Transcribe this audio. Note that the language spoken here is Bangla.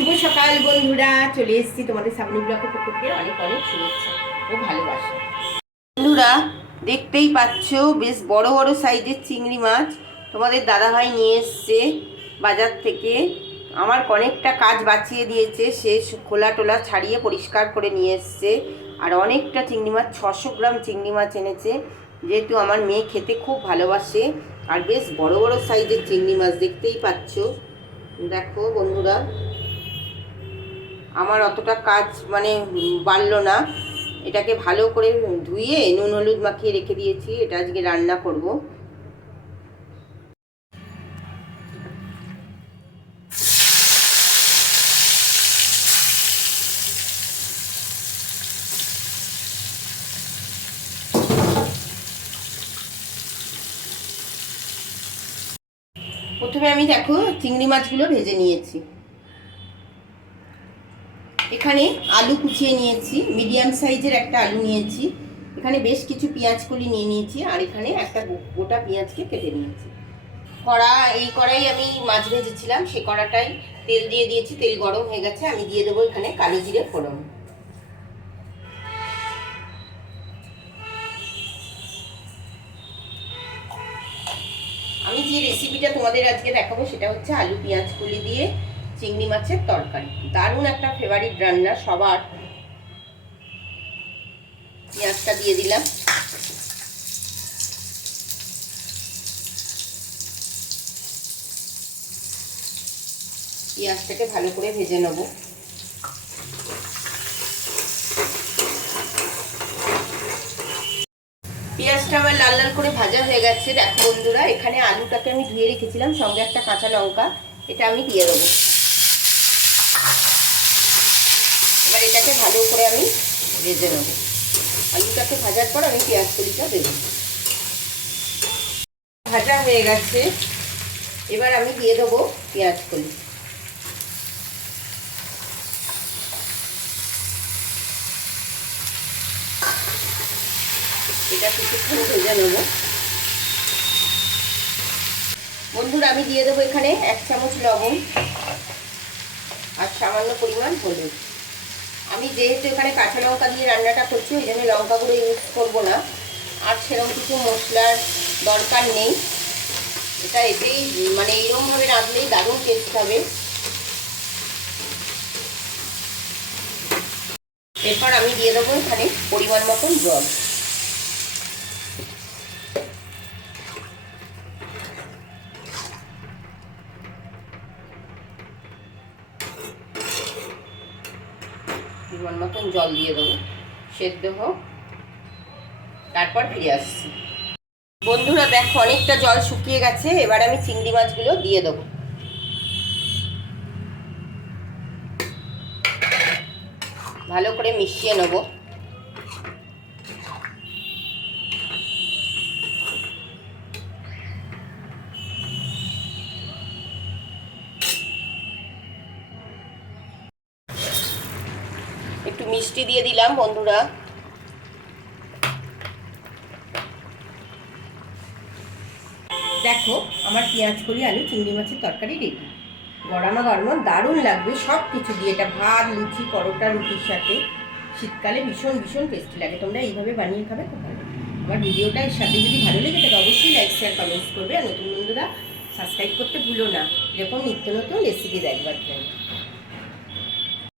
শুভ সকাল বন্ধুরা, চলে এসেছি তোমাদের সামনে পক্ষ থেকে অনেক অনেক শুভেচ্ছা ও ভালোবাসা। বন্ধুরা, দেখতেই পাচ্ছ, বেশ বড় বড় সাইজের চিংড়ি মাছ তোমাদের দাদাভাই নিয়ে এসছে বাজার থেকে। আমার অনেকটা কাজ বাঁচিয়ে দিয়েছে, সে খোলা টোলা ছাড়িয়ে পরিষ্কার করে নিয়ে এসছে। আর অনেকটা চিংড়ি মাছ, ছশো গ্রাম চিংড়ি মাছ এনেছে, যেহেতু আমার মেয়ে খেতে খুব ভালোবাসে। আর বেশ বড় বড় সাইজের চিংড়ি মাছ দেখতেই পাচ্ছ। দেখো বন্ধুরা আমার অতটা কাজ মানে বাড়লো না। এটাকে ভালো করে ধুয়ে নুন, হলুদ মাখিয়ে রেখে দিয়েছি। এটা আজকে রান্না করব। প্রথমে আমি দেখো চিংড়ি মাছগুলো ভেজে নিয়েছি। এখানে আলু কুচিয়ে নিয়েছি মিডিয়াম সাইজের একটা আলু নিয়েছি, এখানে বেশ কিছু পেঁয়াজ কলি নিয়ে নিয়েছি, আর এখানে একটা গোটা পেঁয়াজকে কেটে নিয়েছি। কড়া, এই কড়াই আমি মাছ ভেজেছিলাম, সে কড়াটাই তেল দিয়ে দিয়েছি, তেল গরম হয়ে গেছে, আমি দিয়ে দেবো এখানে কালো জিরে ফোড়ন। আমি যে রেসিপিটা তোমাদের আজকে দেখাবো, সেটা হচ্ছে আলু পেঁয়াজ কলি দিয়ে চিংড়ি মাছের তরকারি। দারুণ একটা ফেভারিট রান্না, সবার। পেঁয়াজটা দিয়ে দিলাম। পেঁয়াজটাকে ভালো করে ভেজে নেব। পেঁয়াজটা আমার লাল লাল করে ভাজা হয়ে গেছে। দেখো বন্ধুরা, এখানে আলুটাকে আমি ধুয়ে রেখেছিলাম, সঙ্গে একটা কাঁচা লঙ্কা, এটা আমি দিয়ে দেবো। এবার এটাকে ভালো করে আমি ভেজে নেব। আলুটাকে ভাজার পর আমি পেঁয়াজ কলিটা দেব। ভাজা হয়ে গেছে। এবার আমি দিয়ে দেবো পেঁয়াজ কলি এটা কিছুক্ষণ ভেজে নেব। বন্ধুরা, আমি দিয়ে দেবো এখানে এক চামচ লবণ আর সামান্য পরিমাণ হলুদ। আমি যেহেতু এখানে কাঁচা লঙ্কা দিয়ে রান্নাটা করছি, ওই জন্য লঙ্কাগুলো ইউজ করব না। আর সেরকম কিছু মশলার দরকার নেই। এটা এতেই মানে এইরকমভাবে রাঁধলেই দারুণ টেস্ট হবে। এরপর আমি দিয়ে দেবো এখানে পরিমাণ মতন জল। পরিমাণ মতন জল দিয়ে দেবো। সেদ্ধ হোক। তারপর ফিরে আসছি। বন্ধুরা, দেখো, অনেকটা জল শুকিয়ে গেছে। এবার আমি চিংড়ি মাছগুলো দিয়ে দেবো। ভালো করে মিশিয়ে নেব। একটু মিষ্টি দিয়ে দিলাম, বন্ধুরা। দেখো, আমার পেঁয়াজ করি, আলু, চিংড়ি মাছের তরকারি রেডি গরমা গরম, দারুণ লাগবে সব কিছু দিয়ে। এটা ভাত, লুচি, পরোটা, রুটির সাথে। শীতকালে ভীষণ ভীষণ টেস্টি লাগে। তোমরা এইভাবে বানিয়ে খাবে, খুব ভালো আমার ভিডিওটা এর সাথে যদি ভালো লেগে থাকে, অবশ্যই লাইক শেয়ার কমেন্টস করবে। আর নতুন বন্ধুরা সাবস্ক্রাইব করতে ভুলো না। এরকম নিত্য নতুন রেসিপি দেখবার জন্য।